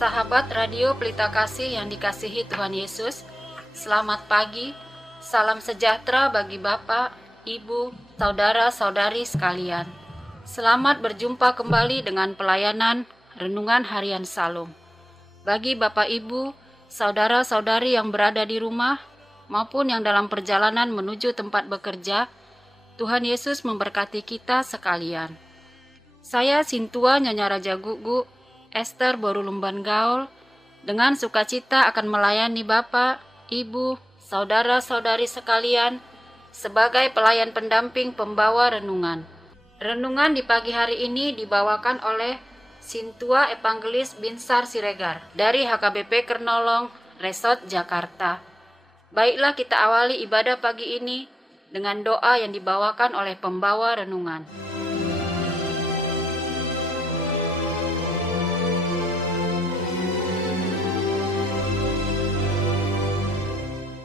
Sahabat Radio Pelita Kasih yang dikasihi Tuhan Yesus, selamat pagi, salam sejahtera bagi Bapak, Ibu, saudara-saudari sekalian. Selamat berjumpa kembali dengan pelayanan Renungan Harian Salum. Bagi Bapak Ibu, saudara-saudari yang berada di rumah maupun yang dalam perjalanan menuju tempat bekerja, Tuhan Yesus memberkati kita sekalian. Saya Sintua Nyonya Raja Gugu, Esther Borulumban Gaul, dengan sukacita akan melayani Bapak, Ibu, saudara-saudari sekalian sebagai pelayan pendamping pembawa renungan. Renungan di pagi hari ini dibawakan oleh Sintua Evangelis Binsar Siregar dari HKBP Kernolong, Resort Jakarta. Baiklah kita awali ibadah pagi ini dengan doa yang dibawakan oleh pembawa renungan.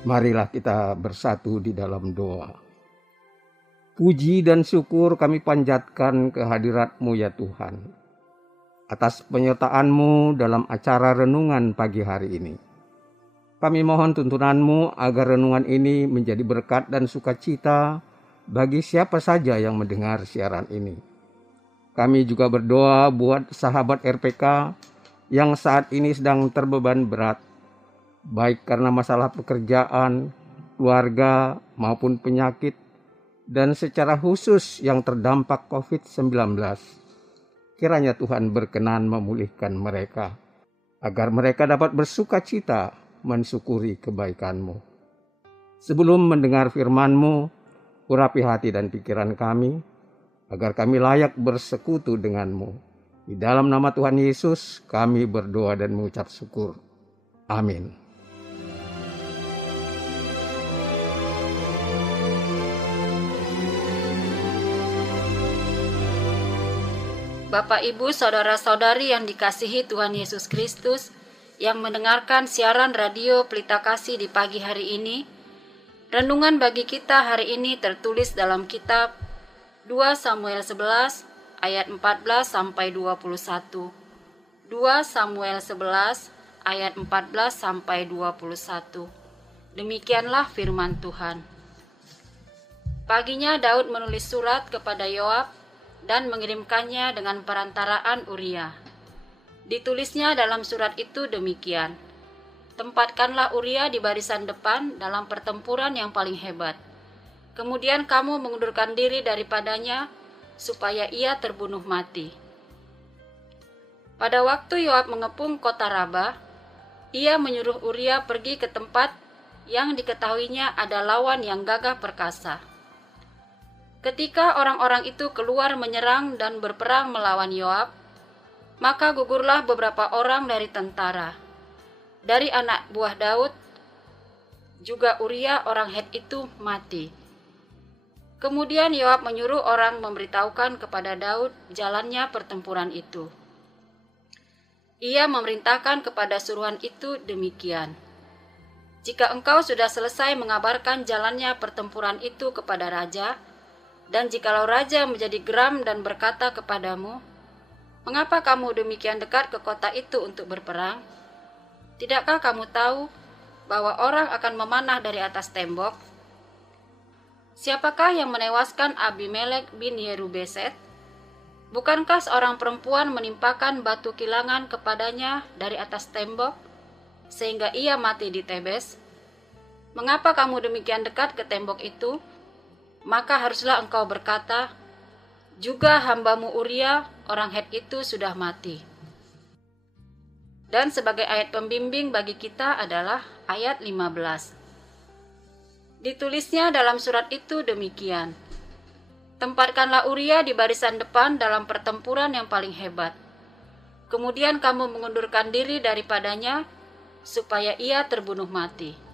Marilah kita bersatu di dalam doa. Puji dan syukur kami panjatkan kehadirat-Mu ya Tuhan, atas penyertaan-Mu dalam acara renungan pagi hari ini. Kami mohon tuntunan-Mu agar renungan ini menjadi berkat dan sukacita bagi siapa saja yang mendengar siaran ini. Kami juga berdoa buat sahabat RPK yang saat ini sedang terbeban berat, baik karena masalah pekerjaan, keluarga, maupun penyakit, dan secara khusus yang terdampak COVID-19. Kiranya Tuhan berkenan memulihkan mereka, agar mereka dapat bersuka cita mensyukuri kebaikan-Mu. Sebelum mendengar firman-Mu, urapi hati dan pikiran kami, agar kami layak bersekutu dengan-Mu. Di dalam nama Tuhan Yesus, kami berdoa dan mengucap syukur. Amin. Bapak, Ibu, saudara-saudari yang dikasihi Tuhan Yesus Kristus, yang mendengarkan siaran Radio Pelita Kasih di pagi hari ini, renungan bagi kita hari ini tertulis dalam kitab 2 Samuel 11 ayat 14 sampai 21. 2 Samuel 11 ayat 14 sampai 21. Demikianlah firman Tuhan. Paginya Daud menulis surat kepada Yoab dan mengirimkannya dengan perantaraan Uria. Ditulisnya dalam surat itu demikian: tempatkanlah Uria di barisan depan dalam pertempuran yang paling hebat. Kemudian kamu mengundurkan diri daripadanya supaya ia terbunuh mati. Pada waktu Yoab mengepung kota Raba, ia menyuruh Uria pergi ke tempat yang diketahuinya ada lawan yang gagah perkasa. Ketika orang-orang itu keluar menyerang dan berperang melawan Yoab, maka gugurlah beberapa orang dari tentara. Dari anak buah Daud, juga Uria orang Het itu mati. Kemudian Yoab menyuruh orang memberitahukan kepada Daud jalannya pertempuran itu. Ia memerintahkan kepada suruhan itu demikian: jika engkau sudah selesai mengabarkan jalannya pertempuran itu kepada raja, dan jikalau raja menjadi geram dan berkata kepadamu, mengapa kamu demikian dekat ke kota itu untuk berperang? Tidakkah kamu tahu bahwa orang akan memanah dari atas tembok? Siapakah yang menewaskan Abimelek bin Yerubeset? Bukankah seorang perempuan menimpakan batu kilangan kepadanya dari atas tembok, sehingga ia mati di Tebes? Mengapa kamu demikian dekat ke tembok itu? Maka haruslah engkau berkata, juga hambamu Uria, orang Het itu sudah mati. Dan sebagai ayat pembimbing bagi kita adalah ayat 15. Ditulisnya dalam surat itu demikian: tempatkanlah Uria di barisan depan dalam pertempuran yang paling hebat. Kemudian kamu mengundurkan diri daripadanya, supaya ia terbunuh mati.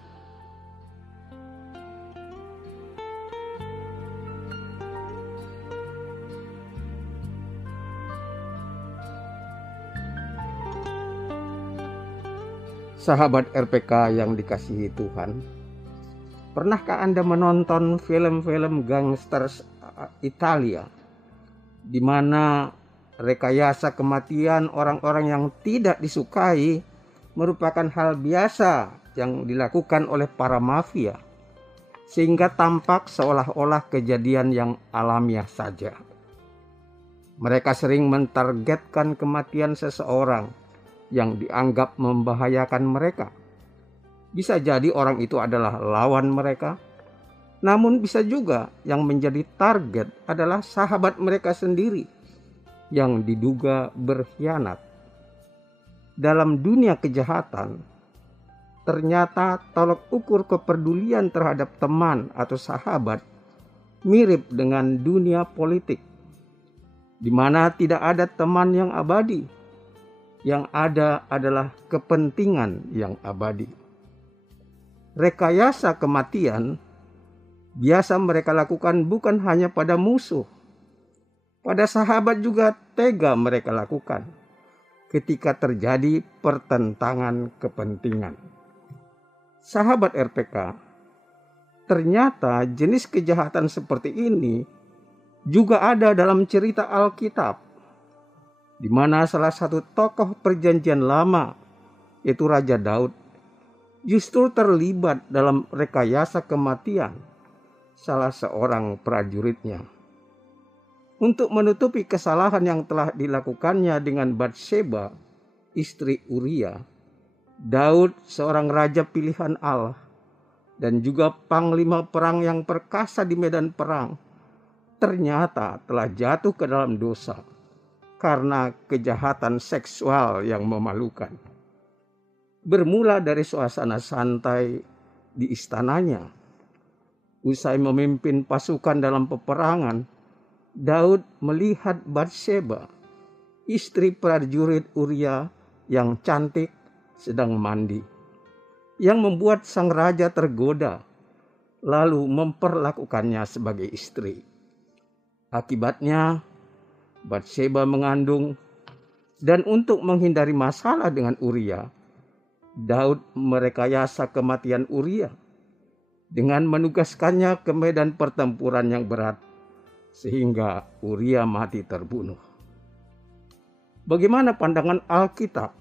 Sahabat RPK yang dikasihi Tuhan, pernahkah Anda menonton film-film gangster Italia, di mana rekayasa kematian orang-orang yang tidak disukai merupakan hal biasa yang dilakukan oleh para mafia, sehingga tampak seolah-olah kejadian yang alamiah saja. Mereka sering mentargetkan kematian seseorang yang dianggap membahayakan mereka. Bisa jadi orang itu adalah lawan mereka, namun bisa juga yang menjadi target adalah sahabat mereka sendiri yang diduga berkhianat. Dalam dunia kejahatan, ternyata tolok ukur kepedulian terhadap teman atau sahabat mirip dengan dunia politik, di mana tidak ada teman yang abadi, yang ada adalah kepentingan yang abadi. Rekayasa kematian biasa mereka lakukan bukan hanya pada musuh, pada sahabat juga tega mereka lakukan ketika terjadi pertentangan kepentingan. Sahabat RPK, ternyata jenis kejahatan seperti ini juga ada dalam cerita Alkitab, di mana salah satu tokoh perjanjian lama, yaitu Raja Daud, justru terlibat dalam rekayasa kematian salah seorang prajuritnya. Untuk menutupi kesalahan yang telah dilakukannya dengan Batseba, istri Uria, Daud, seorang raja pilihan Allah, dan juga panglima perang yang perkasa di medan perang, ternyata telah jatuh ke dalam dosa karena kejahatan seksual yang memalukan. Bermula dari suasana santai di istananya, usai memimpin pasukan dalam peperangan, Daud melihat Batseba, istri prajurit Uria yang cantik, sedang mandi, yang membuat sang raja tergoda, lalu memperlakukannya sebagai istri. Akibatnya, Batseba mengandung, dan untuk menghindari masalah dengan Uria, Daud merekayasa kematian Uria dengan menugaskannya ke medan pertempuran yang berat, sehingga Uria mati terbunuh. Bagaimana pandangan Alkitab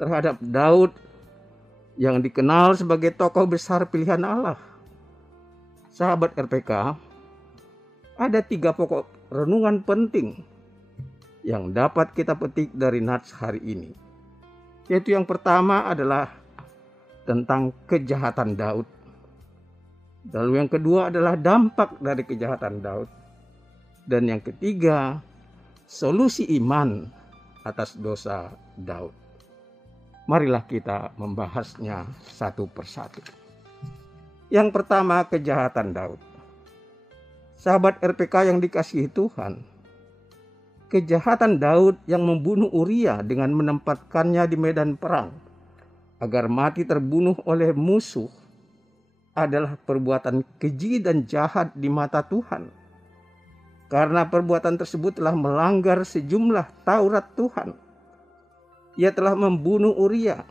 terhadap Daud yang dikenal sebagai tokoh besar pilihan Allah? Sahabat RPK, ada 3 pokok renungan penting yang dapat kita petik dari nats hari ini. Yaitu yang pertama adalah tentang kejahatan Daud. Lalu yang kedua adalah dampak dari kejahatan Daud. Dan yang ketiga, solusi iman atas dosa Daud. Marilah kita membahasnya satu persatu. Yang pertama, kejahatan Daud. Sahabat RPK yang dikasihi Tuhan, kejahatan Daud yang membunuh Uria dengan menempatkannya di medan perang agar mati terbunuh oleh musuh adalah perbuatan keji dan jahat di mata Tuhan. Karena perbuatan tersebut telah melanggar sejumlah Taurat Tuhan. Ia telah membunuh Uria,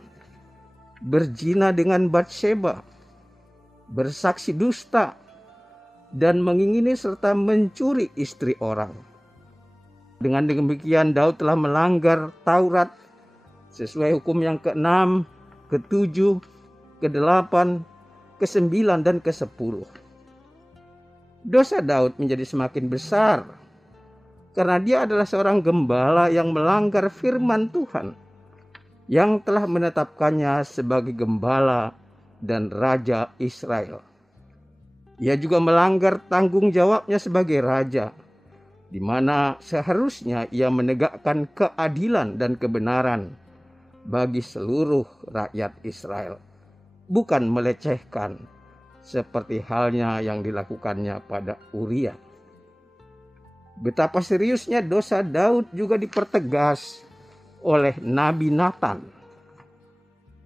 berzina dengan Batseba, bersaksi dusta, dan mengingini serta mencuri istri orang. Dengan demikian Daud telah melanggar Taurat sesuai hukum yang ke-6, ke-7, ke-8, ke-9, dan ke-10. Dosa Daud menjadi semakin besar karena dia adalah seorang gembala yang melanggar firman Tuhan yang telah menetapkannya sebagai gembala dan raja Israel. Ia juga melanggar tanggung jawabnya sebagai raja, di mana seharusnya ia menegakkan keadilan dan kebenaran bagi seluruh rakyat Israel, bukan melecehkan seperti halnya yang dilakukannya pada Uria. Betapa seriusnya dosa Daud juga dipertegas oleh Nabi Nathan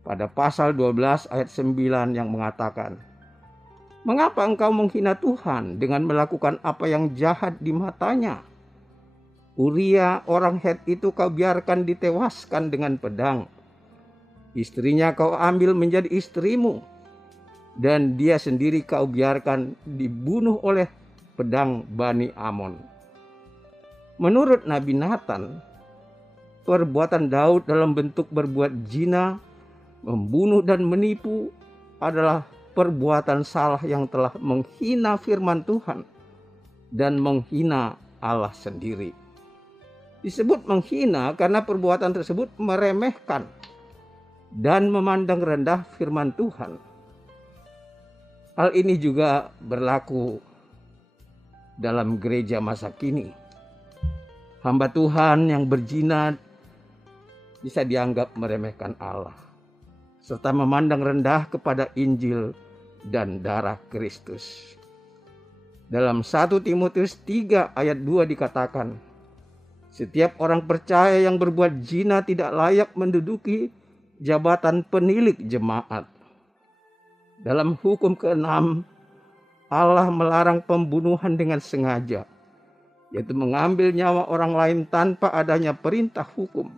pada pasal 12 ayat 9 yang mengatakan, "Mengapa engkau menghina Tuhan dengan melakukan apa yang jahat di matanya? Uria orang Het itu kau biarkan ditewaskan dengan pedang. Istrinya kau ambil menjadi istrimu, dan dia sendiri kau biarkan dibunuh oleh pedang Bani Amon." Menurut Nabi Nathan, perbuatan Daud dalam bentuk berbuat zina, membunuh dan menipu adalah perbuatan salah yang telah menghina firman Tuhan dan menghina Allah sendiri. Disebut menghina karena perbuatan tersebut meremehkan dan memandang rendah firman Tuhan. Hal ini juga berlaku dalam gereja masa kini. Hamba Tuhan yang berzina bisa dianggap meremehkan Allah, serta memandang rendah kepada Injil dan darah Kristus. Dalam 1 Timotius 3 ayat 2 dikatakan, setiap orang percaya yang berbuat zina tidak layak menduduki jabatan penilik jemaat. Dalam hukum ke-6, Allah melarang pembunuhan dengan sengaja, yaitu mengambil nyawa orang lain tanpa adanya perintah hukum.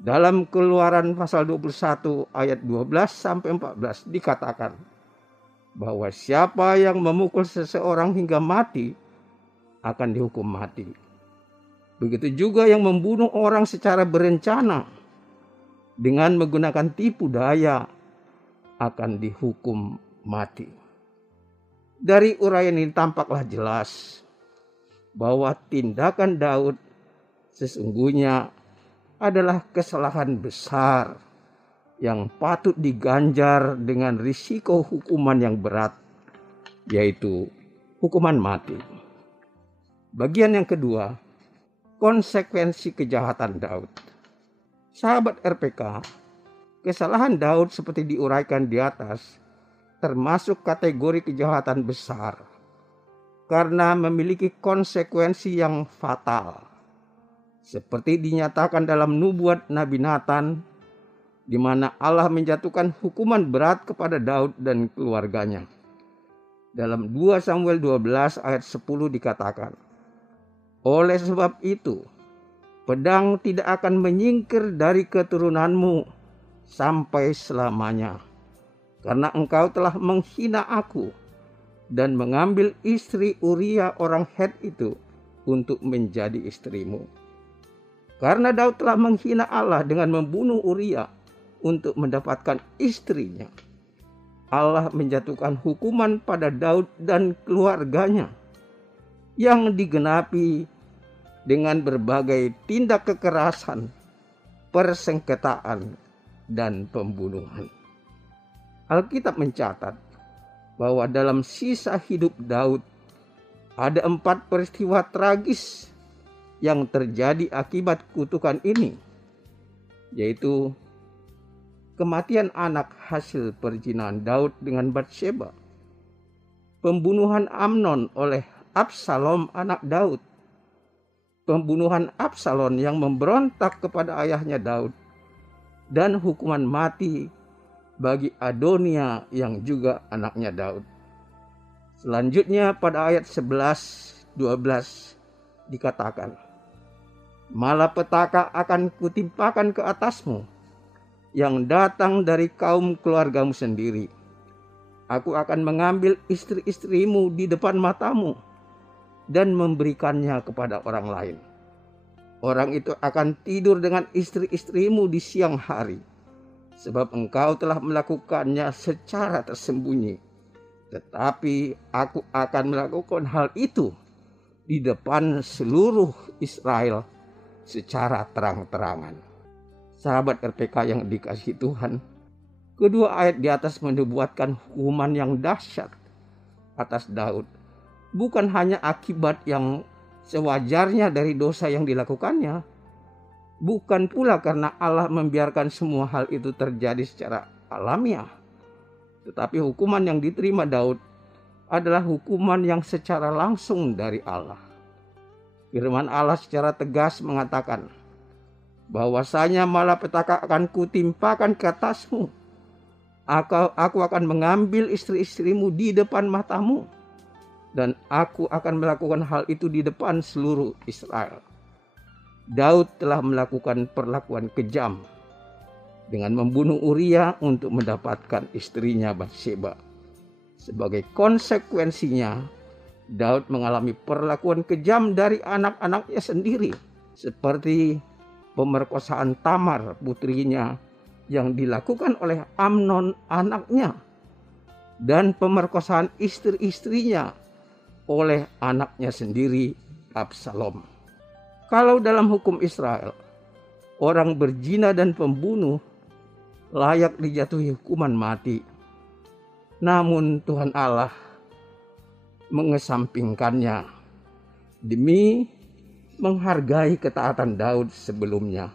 Dalam Keluaran pasal 21 ayat 12-14 dikatakan bahwa siapa yang memukul seseorang hingga mati akan dihukum mati. Begitu juga yang membunuh orang secara berencana dengan menggunakan tipu daya akan dihukum mati. Dari uraian ini tampaklah jelas bahwa tindakan Daud sesungguhnya adalah kesalahan besar yang patut diganjar dengan risiko hukuman yang berat, yaitu hukuman mati. Bagian yang kedua, konsekuensi kejahatan Daud. Sahabat RPK, kesalahan Daud seperti diuraikan di atas termasuk kategori kejahatan besar karena memiliki konsekuensi yang fatal. Seperti dinyatakan dalam nubuat Nabi Nathan, di mana Allah menjatuhkan hukuman berat kepada Daud dan keluarganya. Dalam 2 Samuel 12 ayat 10 dikatakan, oleh sebab itu, pedang tidak akan menyingkir dari keturunanmu sampai selamanya, karena engkau telah menghina aku dan mengambil istri Uria orang Het itu untuk menjadi istrimu. Karena Daud telah menghina Allah dengan membunuh Uria untuk mendapatkan istrinya, Allah menjatuhkan hukuman pada Daud dan keluarganya yang digenapi dengan berbagai tindak kekerasan, persengketaan, dan pembunuhan. Alkitab mencatat bahwa dalam sisa hidup Daud ada 4 peristiwa tragis yang terjadi akibat kutukan ini, yaitu kematian anak hasil perzinahan Daud dengan Batsheba, pembunuhan Amnon oleh Absalom anak Daud, pembunuhan Absalom yang memberontak kepada ayahnya Daud, dan hukuman mati bagi Adonia yang juga anaknya Daud. Selanjutnya pada ayat 11-12 dikatakan, malapetaka akan kutimpakan ke atasmu yang datang dari kaum keluargamu sendiri. Aku akan mengambil istri-istrimu di depan matamu dan memberikannya kepada orang lain. Orang itu akan tidur dengan istri-istrimu di siang hari, sebab engkau telah melakukannya secara tersembunyi. Tetapi aku akan melakukan hal itu di depan seluruh Israel secara terang-terangan. Sahabat RPK yang dikasihi Tuhan, kedua ayat di atas menubuatkan hukuman yang dahsyat atas Daud, bukan hanya akibat yang sewajarnya dari dosa yang dilakukannya, bukan pula karena Allah membiarkan semua hal itu terjadi secara alamiah, tetapi hukuman yang diterima Daud adalah hukuman yang secara langsung dari Allah. Firman Allah secara tegas mengatakan, bahwasanya malapetaka akan kutimpakan ke atasmu. Aku akan mengambil istri-istrimu di depan matamu, dan aku akan melakukan hal itu di depan seluruh Israel. Daud telah melakukan perlakuan kejam dengan membunuh Uria untuk mendapatkan istrinya Batsheba. Sebagai konsekuensinya, Daud mengalami perlakuan kejam dari anak-anaknya sendiri, seperti pemerkosaan Tamar putrinya yang dilakukan oleh Amnon anaknya, dan pemerkosaan istri-istrinya oleh anaknya sendiri Absalom. Kalau dalam hukum Israel, orang berzina dan pembunuh layak dijatuhi hukuman mati, namun Tuhan Allah mengesampingkannya demi menghargai ketaatan Daud sebelumnya.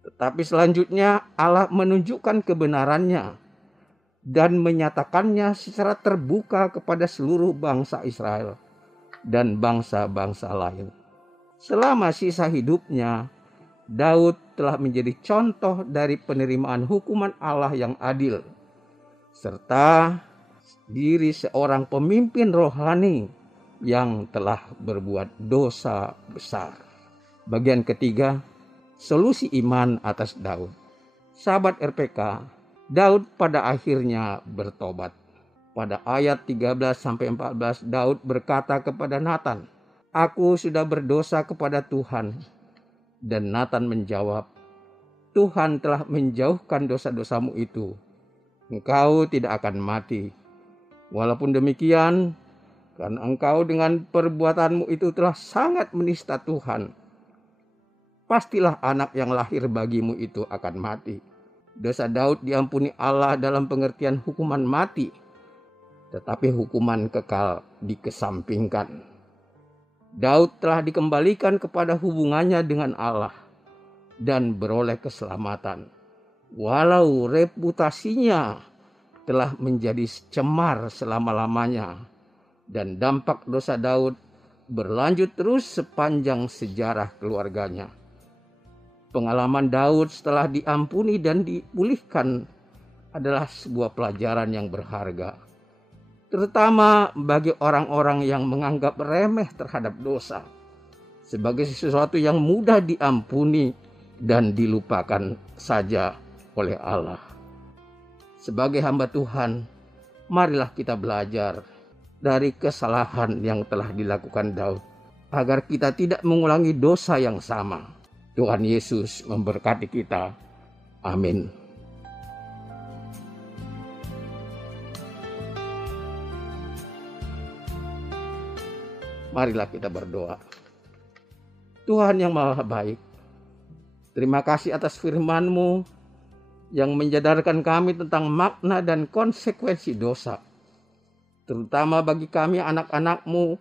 Tetapi selanjutnya Allah menunjukkan kebenarannya dan menyatakannya secara terbuka kepada seluruh bangsa Israel dan bangsa-bangsa lain. Selama sisa hidupnya, Daud telah menjadi contoh dari penerimaan hukuman Allah yang adil, serta diri seorang pemimpin rohani yang telah berbuat dosa besar. Bagian ketiga, solusi iman atas Daud. Sahabat RPK, Daud pada akhirnya bertobat. Pada ayat 13-14 Daud berkata kepada Nathan, "Aku sudah berdosa kepada Tuhan." Dan Nathan menjawab, "Tuhan telah menjauhkan dosa-dosamu itu. Engkau tidak akan mati. Walaupun demikian, karena engkau dengan perbuatanmu itu telah sangat menista Tuhan, pastilah anak yang lahir bagimu itu akan mati." Dosa Daud diampuni Allah dalam pengertian hukuman mati, tetapi hukuman kekal dikesampingkan. Daud telah dikembalikan kepada hubungannya dengan Allah dan beroleh keselamatan, walau reputasinya telah menjadi cemar selama-lamanya, dan dampak dosa Daud berlanjut terus sepanjang sejarah keluarganya. Pengalaman Daud setelah diampuni dan dipulihkan adalah sebuah pelajaran yang berharga, terutama bagi orang-orang yang menganggap remeh terhadap dosa sebagai sesuatu yang mudah diampuni dan dilupakan saja oleh Allah. Sebagai hamba Tuhan, marilah kita belajar dari kesalahan yang telah dilakukan Daud, agar kita tidak mengulangi dosa yang sama. Tuhan Yesus memberkati kita. Amin. Marilah kita berdoa. Tuhan yang Maha Baik, terima kasih atas firman-Mu yang menyadarkan kami tentang makna dan konsekuensi dosa, terutama bagi kami anak-anak-Mu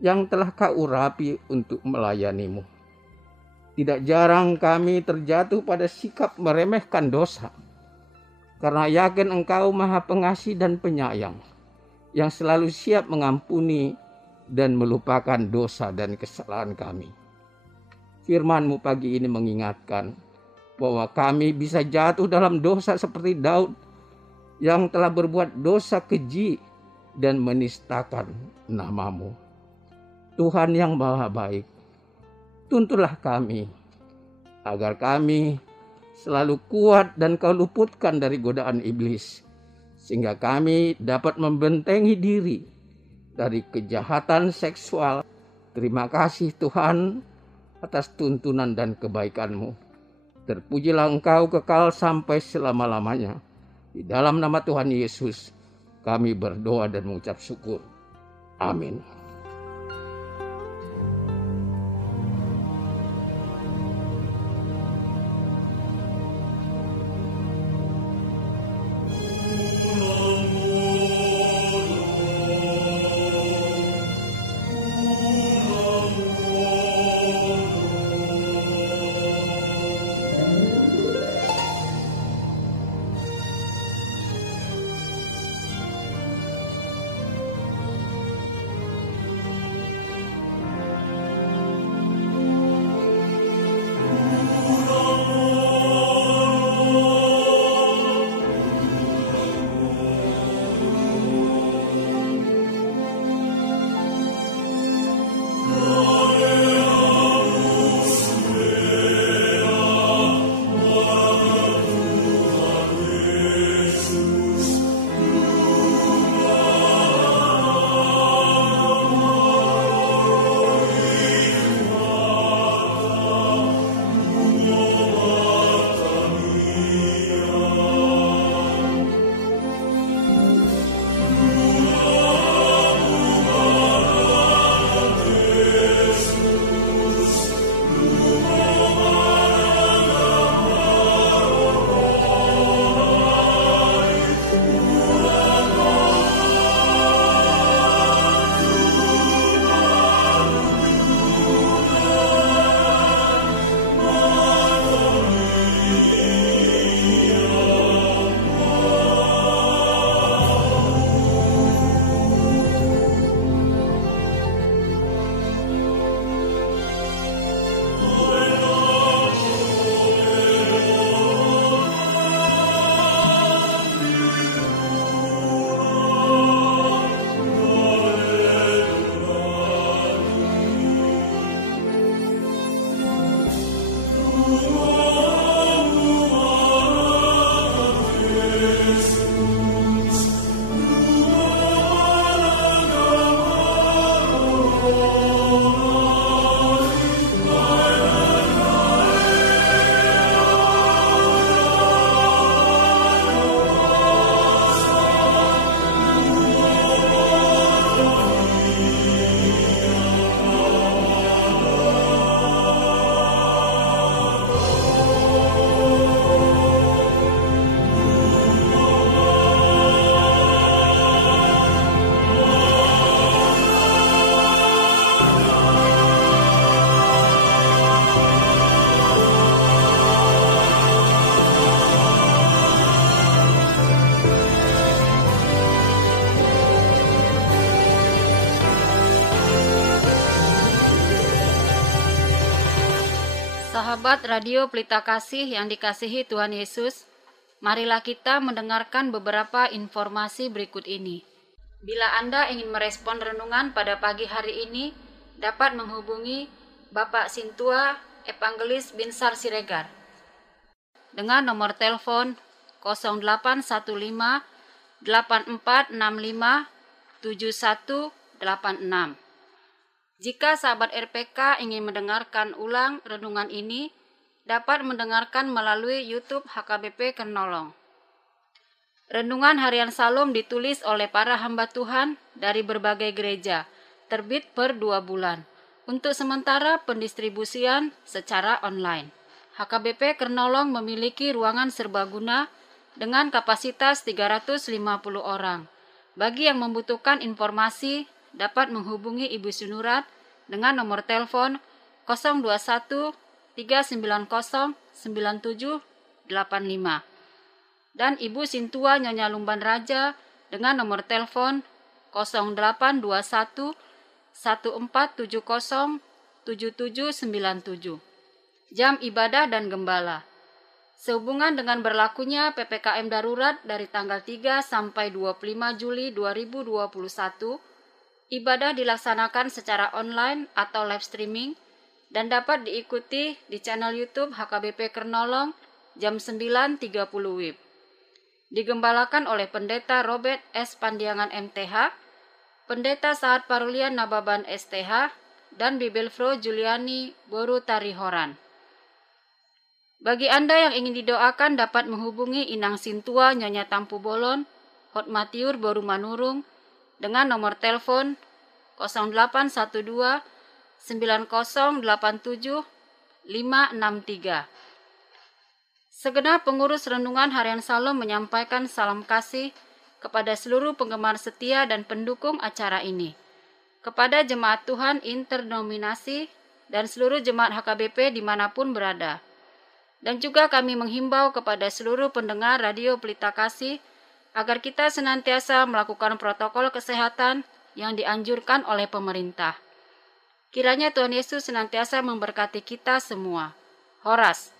yang telah Kau urapi untuk melayani-Mu. Tidak jarang kami terjatuh pada sikap meremehkan dosa, karena yakin Engkau Maha Pengasih dan Penyayang, yang selalu siap mengampuni dan melupakan dosa dan kesalahan kami. Firman-Mu pagi ini mengingatkan bahwa kami bisa jatuh dalam dosa seperti Daud yang telah berbuat dosa keji dan menistakan nama-Mu. Tuhan yang Maha Baik, tuntunlah kami agar kami selalu kuat dan Kau luputkan dari godaan iblis, sehingga kami dapat membentengi diri dari kejahatan seksual. Terima kasih Tuhan atas tuntunan dan kebaikan-Mu. Terpujilah Engkau kekal sampai selama-lamanya. Di dalam nama Tuhan Yesus kami berdoa dan mengucap syukur. Amin. Sahabat Radio Pelita Kasih yang dikasihi Tuhan Yesus, marilah kita mendengarkan beberapa informasi berikut ini. Bila Anda ingin merespon renungan pada pagi hari ini, dapat menghubungi Bapak Sintua Evangelis Binsar Siregar dengan nomor telepon 0815 8465 7186. Jika sahabat RPK ingin mendengarkan ulang renungan ini, dapat mendengarkan melalui YouTube HKBP Kernolong. Renungan harian Salom ditulis oleh para hamba Tuhan dari berbagai gereja, terbit per 2 bulan. Untuk sementara pendistribusian secara online. HKBP Kernolong memiliki ruangan serbaguna dengan kapasitas 350 orang. Bagi yang membutuhkan informasi, dapat menghubungi Ibu Sunurat dengan nomor telepon 021 390 9785 dan Ibu Sintua Nyonya Lumban Raja dengan nomor telepon 0821 1470 7797. Jam ibadah dan gembala. Sehubungan dengan berlakunya PPKM darurat dari tanggal 3 sampai 25 Juli 2021, ibadah dilaksanakan secara online atau live streaming dan dapat diikuti di channel YouTube HKBP Kernolong jam 9.30 WIB. Digembalakan oleh Pendeta Robert S. Pandiangan MTH, Pendeta Saat Parulian Nababan STH, dan Bibelfro Juliani Boru Tarihoran. Bagi Anda yang ingin didoakan dapat menghubungi Inang Sintua Nyonya Tampu Bolon, Hotmatiur Boru Manurung, dengan nomor telepon 0812 9087 563. Segenap pengurus renungan harian Salom menyampaikan salam kasih kepada seluruh penggemar setia dan pendukung acara ini, kepada jemaat Tuhan interdenominasi dan seluruh jemaat HKBP dimanapun berada. Dan juga kami menghimbau kepada seluruh pendengar Radio Pelita Kasih agar kita senantiasa melakukan protokol kesehatan yang dianjurkan oleh pemerintah. Kiranya Tuhan Yesus senantiasa memberkati kita semua. Horas.